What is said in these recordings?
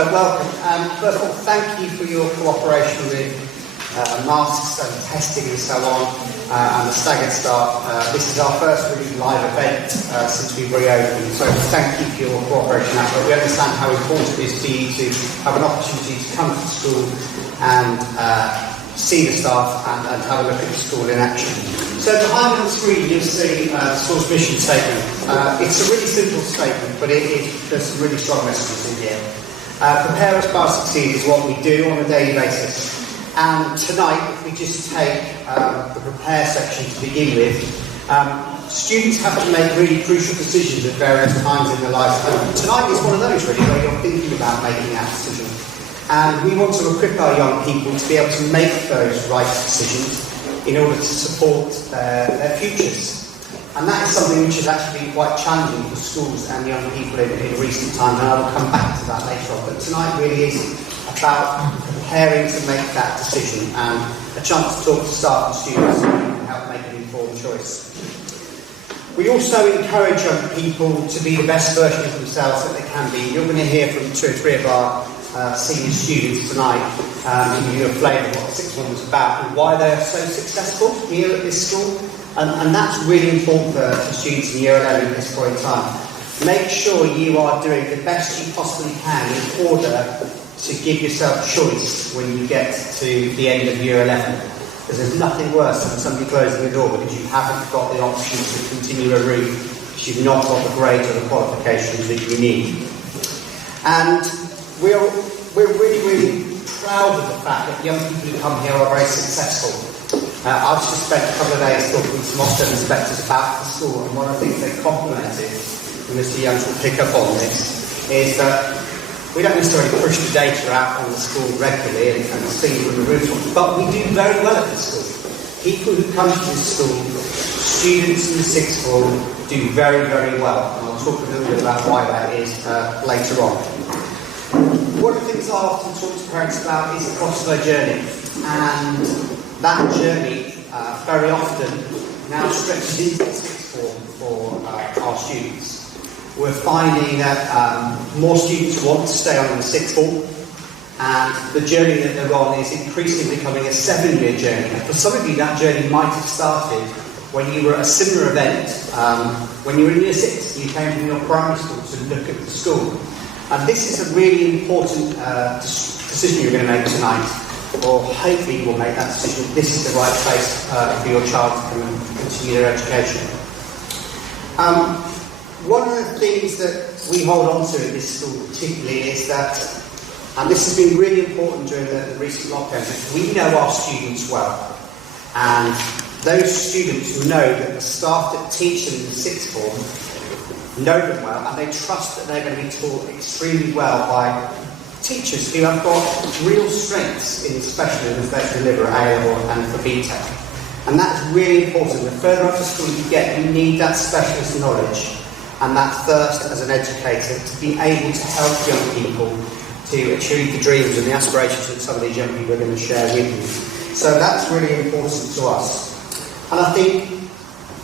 So welcome. First of all, thank you for your cooperation with masks and testing and so on, and the staggered start. This is our first really live event since we've reopened, so thank you for your cooperation. But we understand how important it is for you to have an opportunity to come to school and see the staff and have a look at the school in action. So behind on the screen you'll see the school's mission statement. It's a really simple statement, but there's some really strong messages in here. Prepare us to succeed is what we do on a daily basis. And tonight, if we just take the prepare section to begin with, students have to make really crucial decisions at various times in their lives. Tonight is one of those really where you're thinking about making that decision. And we want to equip our young people to be able to make those right decisions in order to support their futures. And that is something which has actually been quite challenging for schools and young people in recent times, and I will come back to that later on. But tonight really is about preparing to make that decision and a chance to talk to staff and students and help make an informed choice. We also encourage young people to be the best version of themselves that they can be. You're going to hear from 2 or 3 of our senior students tonight, giving you a flavour of what the sixth form is about and why they are so successful here at this school. And that's really important for students in Year 11 at this point in time. Make sure you are doing the best you possibly can in order to give yourself choice when you get to the end of Year 11. Because there's nothing worse than somebody closing the door because you haven't got the option to continue a route because you've not got the grades or the qualifications that you need. And we're really, really proud of the fact that young people who come here are very successful. I've just spent a couple of days talking to some Ofsted inspectors about the school, and one of the things they complimented, and Mr. Youngs will pick up on this, is that we don't necessarily push the data out on the school regularly and see from the root, but we do very well at the school. People who come to this school, students in the sixth form, do very, very well, and I'll talk a little bit about why that is later on. One of the things I often talk to parents about is the Cottesloe journey, and that journey very often now stretches into the sixth form for our students. We're finding that more students want to stay on in the sixth form, and the journey that they're on is increasingly becoming a 7-year journey. And for some of you, that journey might have started when you were at a similar event, when you were in Year 6, you came from your primary school to look at the school. And this is a really important decision you're going to make tonight, or hopefully you will make that decision. This is the right place for your child to come and continue their education. One of the things that we hold on to at this school particularly is that, and this has been really important during the recent lockdown, is we know our students well. And those students know that the staff that teach them in the sixth form know them well, and they trust that they're going to be taught extremely well by teachers who have got real strengths in the specialisms they deliver at A-level and for BTEC. And that's really important. The further up the school you get, you need that specialist knowledge and that thirst as an educator to be able to help young people to achieve the dreams and the aspirations that some of these young people are going to share with you. So that's really important to us. And I think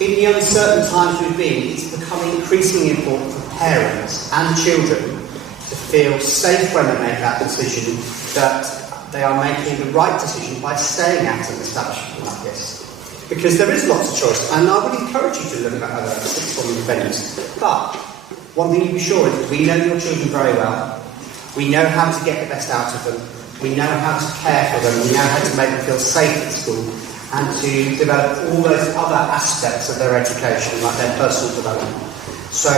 in the uncertain times we've been, it's becoming increasingly important for parents and children to feel safe when they make that decision, that they are making the right decision by staying at an establishment like this. Because there is lots of choice, and I would encourage you to look at other sixth form venues. But one thing you be sure is we know your children very well. We know how to get the best out of them. We know how to care for them. We know how to make them feel safe at school and to develop all those other aspects of their education, like their personal development. So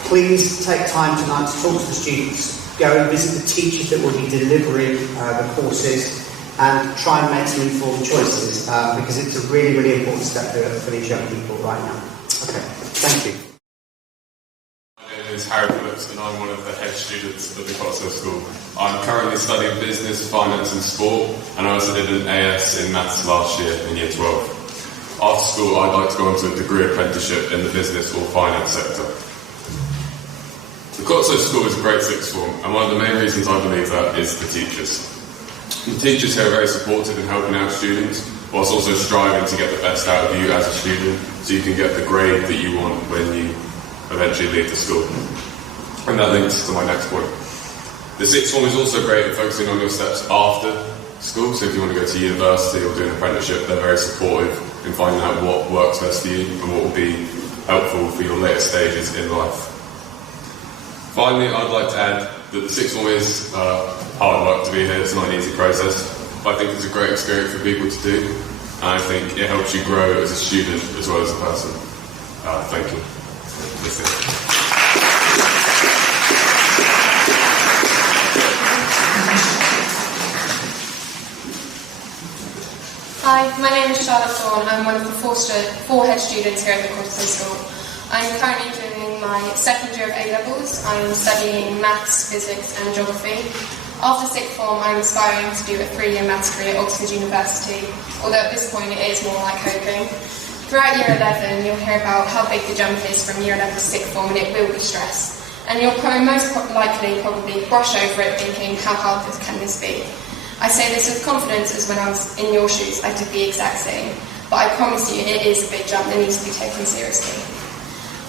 please take time tonight to talk to the students, go and visit the teachers that will be delivering the courses, and try and make some informed choices, because it's a really, really important step for these young people right now. Okay, thank you. My name is Phillips, and I'm one of the head students at the Cottesloe School. I'm currently studying business, finance and sport, and I also did an AS in maths last year in Year 12. After school, I'd like to go into a degree apprenticeship in the business or finance sector. The Cottesloe School is a great sixth form, and one of the main reasons I believe that is the teachers. The teachers here are very supportive in helping out students, whilst also striving to get the best out of you as a student, so you can get the grade that you want when you eventually leave the school. And that links to my next point. The sixth form is also great at focusing on your steps after school, so if you want to go to university or do an apprenticeship, they're very supportive in finding out what works best for you and what will be helpful for your later stages in life. Finally, I'd like to add that the sixth form is hard work to be here. It's not an easy process, but I think it's a great experience for people to do, and I think it helps you grow as a student as well as a person. Thank you. That's it. Hi, my name is Charlotte Thorne. I'm one of the four head students here at the Cottesloe School. I'm currently doing my second year of A-levels. I'm studying maths, physics and geography. After sixth form, I'm aspiring to do a 3-year maths degree at Oxford University, although at this point it is more like hoping. Throughout year 11, you'll hear about how big the jump is from year 11 to sixth form, and it will be stress. And you'll most likely probably brush over it thinking, how hard can this be? I say this with confidence as when I was in your shoes, I did the exact same. But I promise you, it is a big jump that needs to be taken seriously.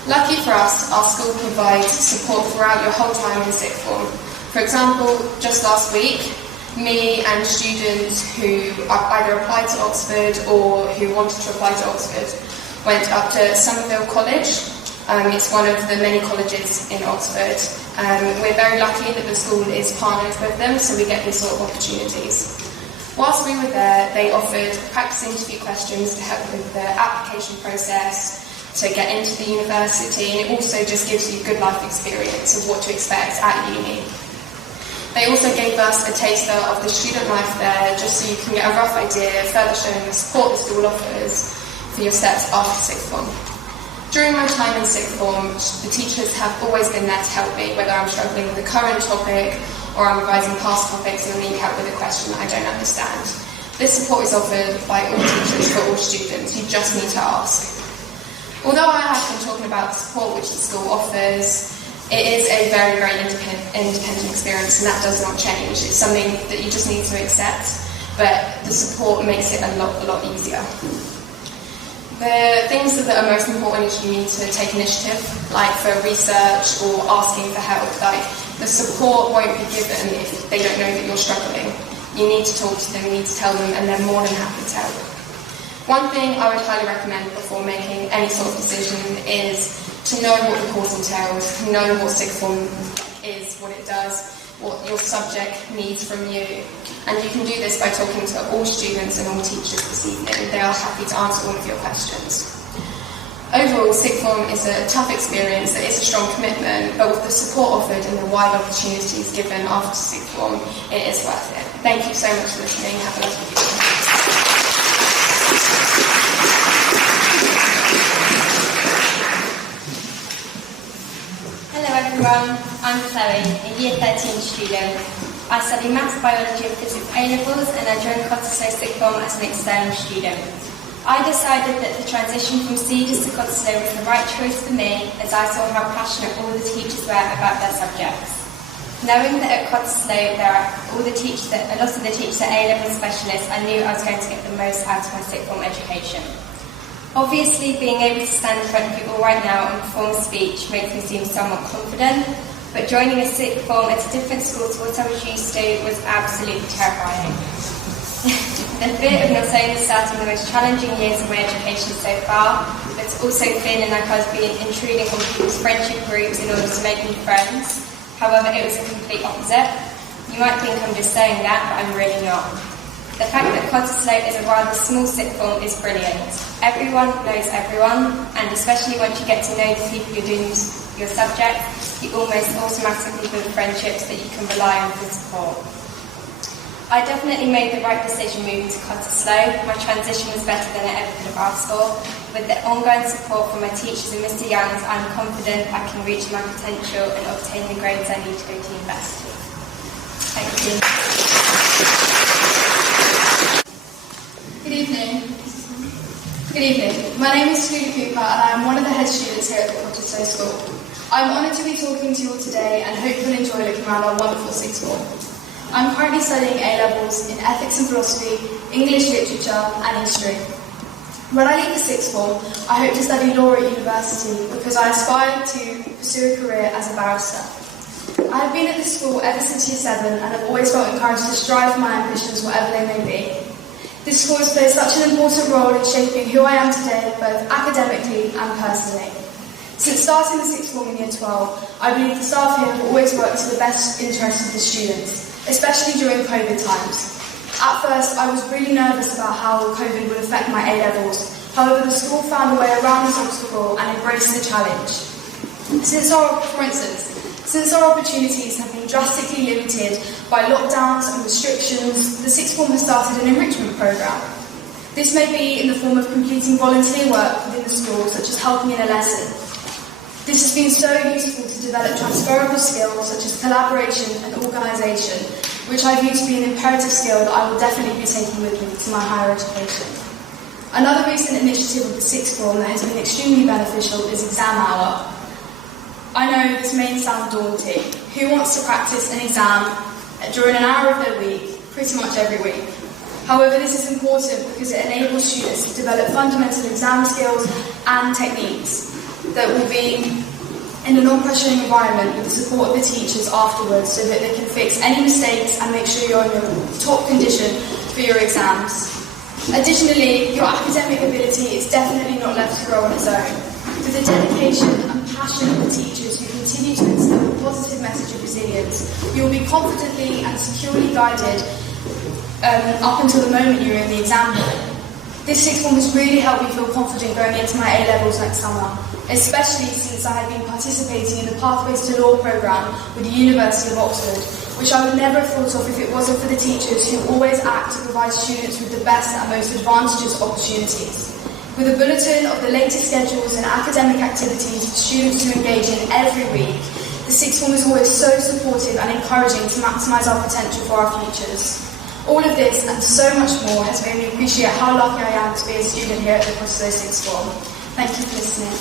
Lucky for us, our school provides support throughout your whole time in sixth form. For example, just last week, me and students who either applied to Oxford or who wanted to apply to Oxford went up to Somerville College. It's one of the many colleges in Oxford. We're very lucky that the school is partnered with them, so we get these sort of opportunities. Whilst we were there, they offered practice interview questions to help with the application process, to get into the university, and it also just gives you good life experience of what to expect at uni. They also gave us a taster of the student life there, just so you can get a rough idea, further showing the support the school offers for your steps after sixth form. During my time in sixth form, the teachers have always been there to help me, whether I'm struggling with a current topic or I'm revising past topics and need help with a question that I don't understand. This support is offered by all teachers for all students. You just need to ask. Although I have been talking about the support which the school offers, it is a very, very independent experience, and that does not change. It's something that you just need to accept, but the support makes it a lot easier. The things that are most important is you need to take initiative, like for research or asking for help. Like, the support won't be given if they don't know that you're struggling. You need to talk to them, you need to tell them, and they're more than happy to help. One thing I would highly recommend before making any sort of decision is to know what the course entails, know what sixth form is, what it does, what your subject needs from you. And you can do this by talking to all students and all teachers this evening. They are happy to answer all of your questions. Overall, sixth form is a tough experience, it is a strong commitment, but with the support offered and the wide opportunities given after sixth form, it is worth it. Thank you so much for listening. Have a lovely evening. Hello everyone, I'm Chloe, a Year 13 student. I study Maths, Biology and Physics A-levels, and I joined Cottesloe Sixth Form as an external student. I decided that the transition from Cedars to Cottesloe was the right choice for me, as I saw how passionate all the teachers were about their subjects. Knowing that at Cottesloe there are a lot of the teachers are A-level specialists, I knew I was going to get the most out of my sixth form education. Obviously, being able to stand in front of you all right now and perform a speech makes me seem somewhat confident, but joining a sixth form at a different school to what I was used to was absolutely terrifying. The fear of not only starting the most challenging years of my education so far, but also feeling like I was being intruding on people's friendship groups in order to make new friends. However, it was the complete opposite. You might think I'm just saying that, but I'm really not. The fact that Cottesloe is a rather small sixth form is brilliant. Everyone knows everyone, and especially once you get to know the people you're doing your subject, you almost automatically build friendships that you can rely on for support. I definitely made the right decision moving to Cottesloe. My transition was better than I ever could have asked for. With the ongoing support from my teachers and Mr. Youngs, I'm confident I can reach my potential and obtain the grades I need to go to university. Thank you. Good evening. My name is Julie Cooper and I am one of the head students here at the Cottesloe School. I'm honoured to be talking to you all today and hope you'll enjoy looking around our wonderful sixth form. I'm currently studying A-levels in ethics and philosophy, English literature and history. When I leave the sixth form, I hope to study law at university because I aspire to pursue a career as a barrister. I have been at this school ever since year 7 and have always felt encouraged to strive for my ambitions, whatever they may be. This school has played such an important role in shaping who I am today, both academically and personally. Since starting the sixth form in year 12, I believe the staff here have always worked to the best interests of the students, especially during COVID times. At first, I was really nervous about how COVID would affect my A-levels. However, the school found a way around this obstacle and embraced the challenge. Since our opportunities have been drastically limited by lockdowns and restrictions, the sixth form has started an enrichment programme. This may be in the form of completing volunteer work within the school, such as helping in a lesson. This has been so useful to develop transferable skills such as collaboration and organisation, which I view to be an imperative skill that I will definitely be taking with me to my higher education. Another recent initiative of the sixth form that has been extremely beneficial is exam hour. I know this may sound daunting. Who wants to practice an exam during an hour of their week, pretty much every week? However, this is important because it enables students to develop fundamental exam skills and techniques that will be in a non-pressuring environment with the support of the teachers afterwards, so that they can fix any mistakes and make sure you're in the top condition for your exams. Additionally, your academic ability is definitely not left to grow on its own. With the dedication and passion of the teachers who continue to instill a positive message of resilience, you will be confidently and securely guided up until the moment you're in the exam hall. This sixth form has really helped me feel confident going into my A-levels next summer, especially since I had been participating in the Pathways to Law programme with the University of Oxford, which I would never have thought of if it wasn't for the teachers who always act to provide students with the best and most advantageous opportunities. With a bulletin of the latest schedules and academic activities for students to engage in every week, the sixth form is always so supportive and encouraging to maximise our potential for our futures. All of this and so much more has made me appreciate how lucky I am to be a student here at the Cottesloe Sixth Form. Thank you for listening.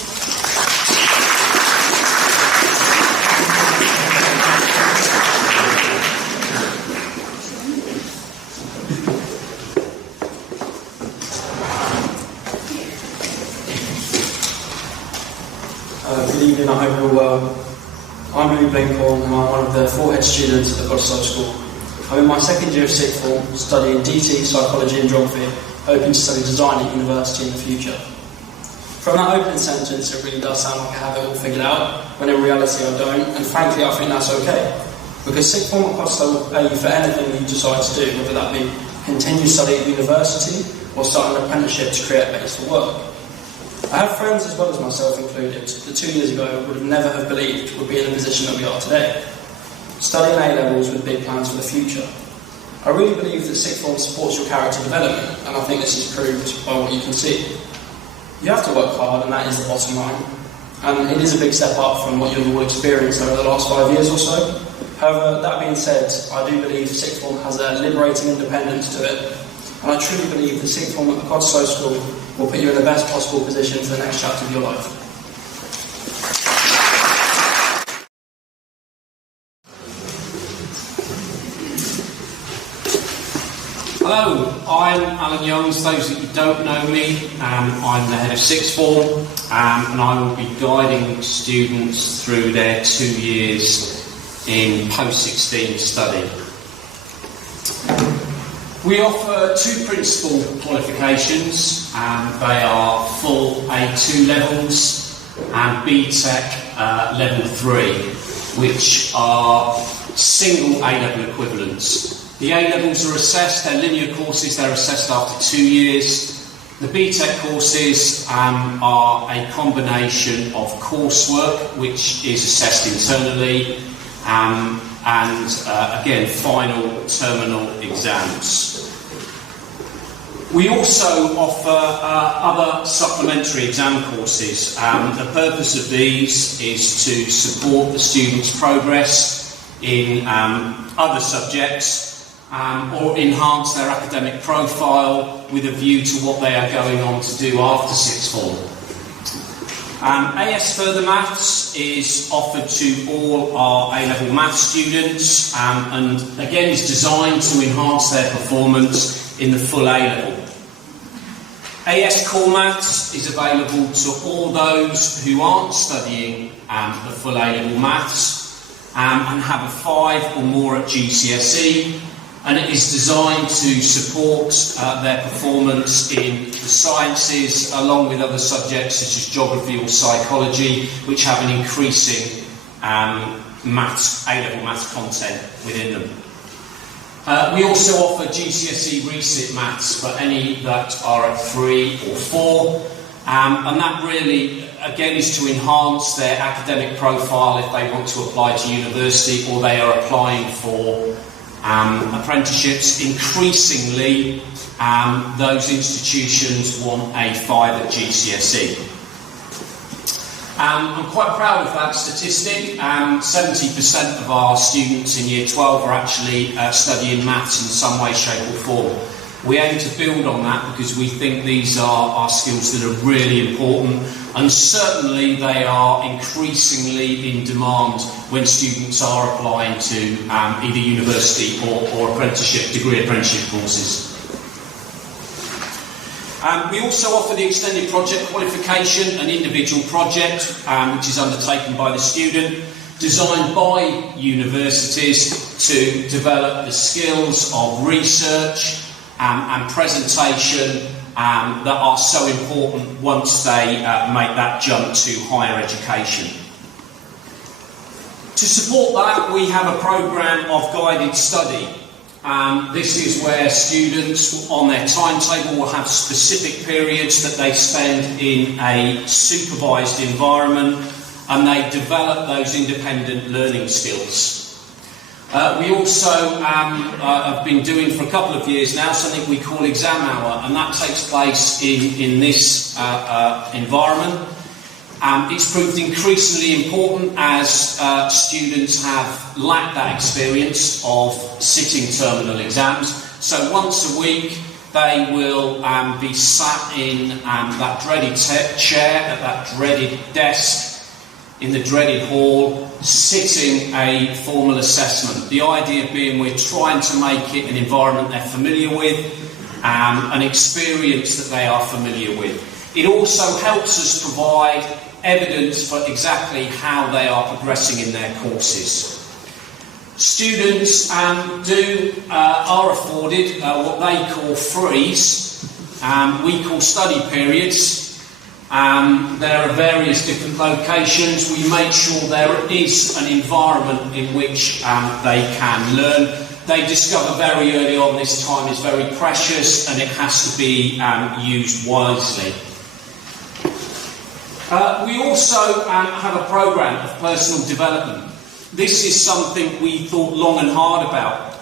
Good evening, I hope you're well. I'm Louis Blinkhorn and I'm one of the 4 head students at the Cottesloe School. I'm in my second year of sixth form, studying DT, psychology and geography, hoping to study design at university in the future. From that opening sentence, it really does sound like I have it all figured out, when in reality I don't, and frankly I think that's okay. Because sixth form at Cottesloe will pay you for anything you decide to do, whether that be continue study at university or start an apprenticeship to create a base for work. I have friends as well as myself included that 2 years ago would have never have believed would be in the position that we are today. Studying A-levels with big plans for the future. I really believe that sixth form supports your character development, and I think this is proved by what you can see. You have to work hard, and that is the bottom line. And it is a big step up from what you've all experienced over the last 5 years or so. However, that being said, I do believe sixth form has a liberating independence to it, and I truly believe that sixth form at the Cottesloe School will put you in the best possible position for the next chapter of your life. Hello, I'm Alan Youngs. Those that you don't know me, I'm the head of sixth form, and I will be guiding students through their 2 years in post-16 study. We offer 2 principal qualifications, they are full A2 levels and BTEC level 3, which are single A-level equivalents. The A-levels are assessed, they're linear courses, they're assessed after 2 years. The BTEC courses are a combination of coursework, which is assessed internally, and again, final terminal exams. We also offer other supplementary exam courses. The purpose of these is to support the students' progress in other subjects, or enhance their academic profile with a view to what they are going on to do after sixth form. AS Further Maths is offered to all our A-level maths students, and again is designed to enhance their performance in the full A-level. AS Core Maths is available to all those who aren't studying the full A-level maths, and have a 5 or more at GCSE, and it is designed to support their performance in the sciences along with other subjects such as geography or psychology, which have an increasing maths, A-level maths content within them. We also offer GCSE Resit Maths for any that are at 3 or 4, and that really, again, is to enhance their academic profile if they want to apply to university or they are applying for apprenticeships. Increasingly, those institutions want a 5 at GCSE. I'm quite proud of that statistic. 70% of our students in Year 12 are actually studying maths in some way, shape or form. We aim to build on that because we think these are skills that are really important, and certainly they are increasingly in demand when students are applying to either university or degree apprenticeship courses. We also offer the extended project qualification, an individual project which is undertaken by the student, designed by universities to develop the skills of research and presentation that are so important once they make that jump to higher education. To support that, we have a programme of guided study. This is where students on their timetable will have specific periods that they spend in a supervised environment, and they develop those independent learning skills. We also have been doing for a couple of years now something we call Exam Hour, and that takes place in this environment. It's proved increasingly important as students have lacked that experience of sitting terminal exams. So once a week they will be sat in that dreaded chair at that dreaded desk in the dreaded hall, sitting a formal assessment. The idea being we're trying to make it an environment they're familiar with, an experience that they are familiar with. It also helps us provide evidence for exactly how they are progressing in their courses. Students are afforded what they call frees, we call study periods. There are various different locations. We make sure there is an environment in which they can learn. They discover very early on this time is very precious and it has to be used wisely. We also have a programme of personal development. This is something we thought long and hard about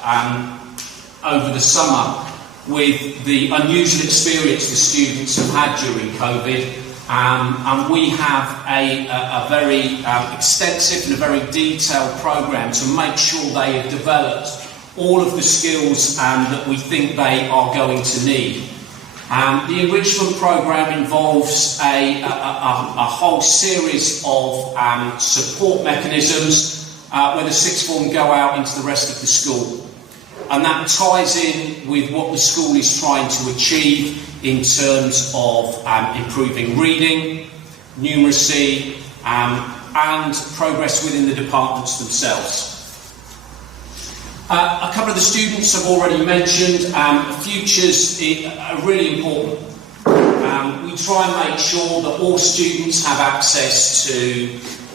over the summer with the unusual experience the students have had during COVID. And we have a very extensive and a very detailed programme to make sure they have developed all of the skills that we think they are going to need. The enrichment programme involves a whole series of support mechanisms where the sixth form go out into the rest of the school. And that ties in with what the school is trying to achieve in terms of improving reading, numeracy, and progress within the departments themselves. A couple of the students have already mentioned futures are really important. We try and make sure that all students have access to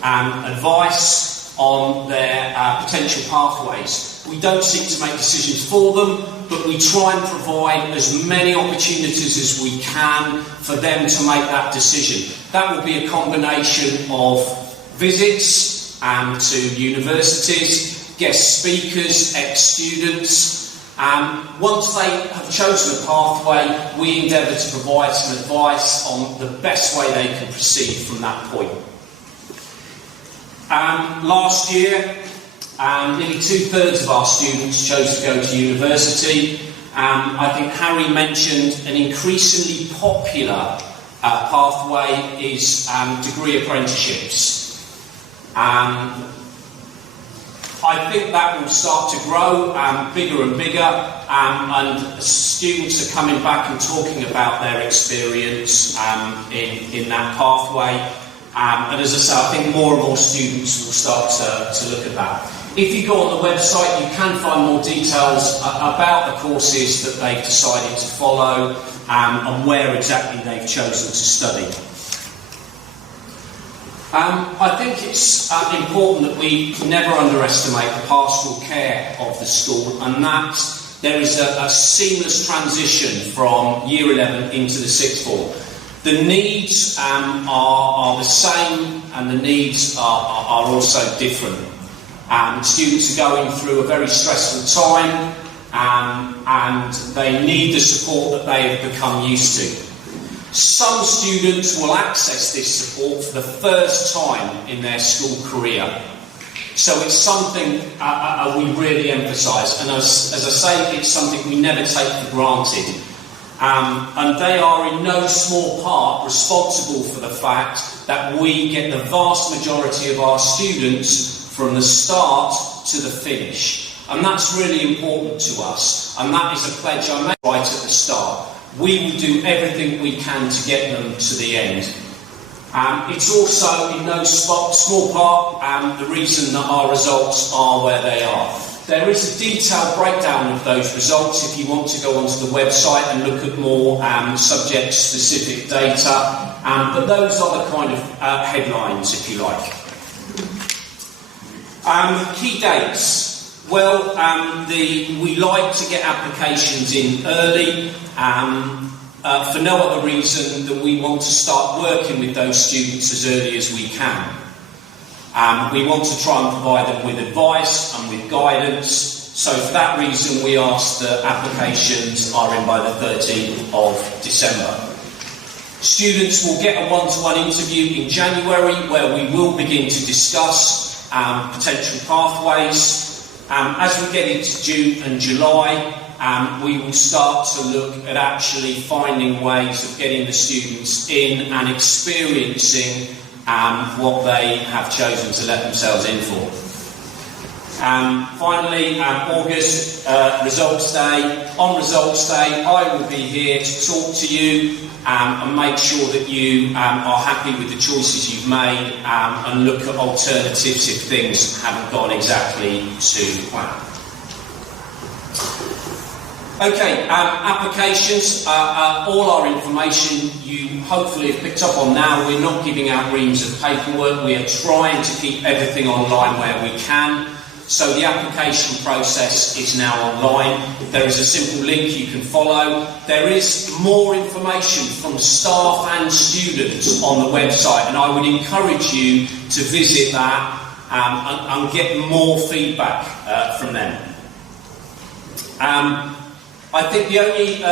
advice on their potential pathways. We don't seek to make decisions for them, but we try and provide as many opportunities as we can for them to make that decision. That will be a combination of visits to universities, guest speakers, ex-students. Once they have chosen a pathway, we endeavour to provide some advice on the best way they can proceed from that point. Last year, nearly 2/3 of our students chose to go to university. I think Harry mentioned an increasingly popular pathway is degree apprenticeships. I think that will start to grow bigger and bigger, and students are coming back and talking about their experience in that pathway. And as I say, I think more and more students will start to look at that. If you go on the website, you can find more details about the courses that they've decided to follow and where exactly they've chosen to study. I think it's important that we never underestimate the pastoral care of the school, and that there is a seamless transition from Year 11 into the sixth form. The needs are the same, and the needs are also different. Students are going through a very stressful time, and they need the support that they have become used to. Some students will access this support for the first time in their school career. So it's something we really emphasise, and as I say, it's something we never take for granted. And they are in no small part responsible for the fact that we get the vast majority of our students from the start to the finish. And that's really important to us, and that is a pledge I made right at the start. We will do everything we can to get them to the end. It's also in no small part the reason that our results are where they are. There is a detailed breakdown of those results if you want to go onto the website and look at more subject-specific data, but those are the kind of headlines, if you like. Key dates. Well, we like to get applications in early for no other reason than we want to start working with those students as early as we can. We want to try and provide them with advice and with guidance, so for that reason we ask that applications are in by the 13th of December. Students will get a one-to-one interview in January where we will begin to discuss potential pathways. As we get into June and July, we will start to look at actually finding ways of getting the students in and experiencing what they have chosen to let themselves in for. Finally, August, Results Day. On Results Day, I will be here to talk to you and make sure that you are happy with the choices you've made and look at alternatives if things haven't gone exactly to plan. Okay, applications, all our information you hopefully have picked up on now. We're not giving out reams of paperwork. We are trying to keep everything online where we can. So the application process is now online. There is a simple link you can follow. There is more information from staff and students on the website, and I would encourage you to visit that and get more feedback from them. I think the only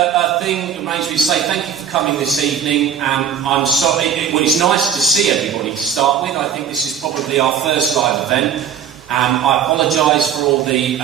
thing remains me to say thank you for coming this evening. I'm sorry, it's nice to see everybody to start with. I think this is probably our first live event. I apologise for all the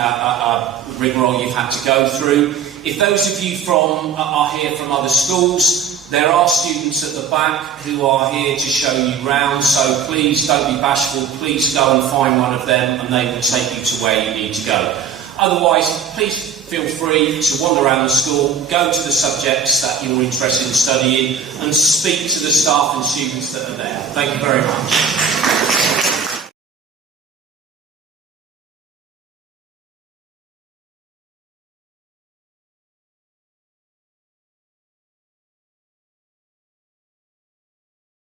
rigmarole you've had to go through. If those of you are here from other schools, there are students at the back who are here to show you round, so please don't be bashful, please go and find one of them and they will take you to where you need to go. Otherwise, please feel free to wander around the school, go to the subjects that you're interested in studying and speak to the staff and students that are there. Thank you very much.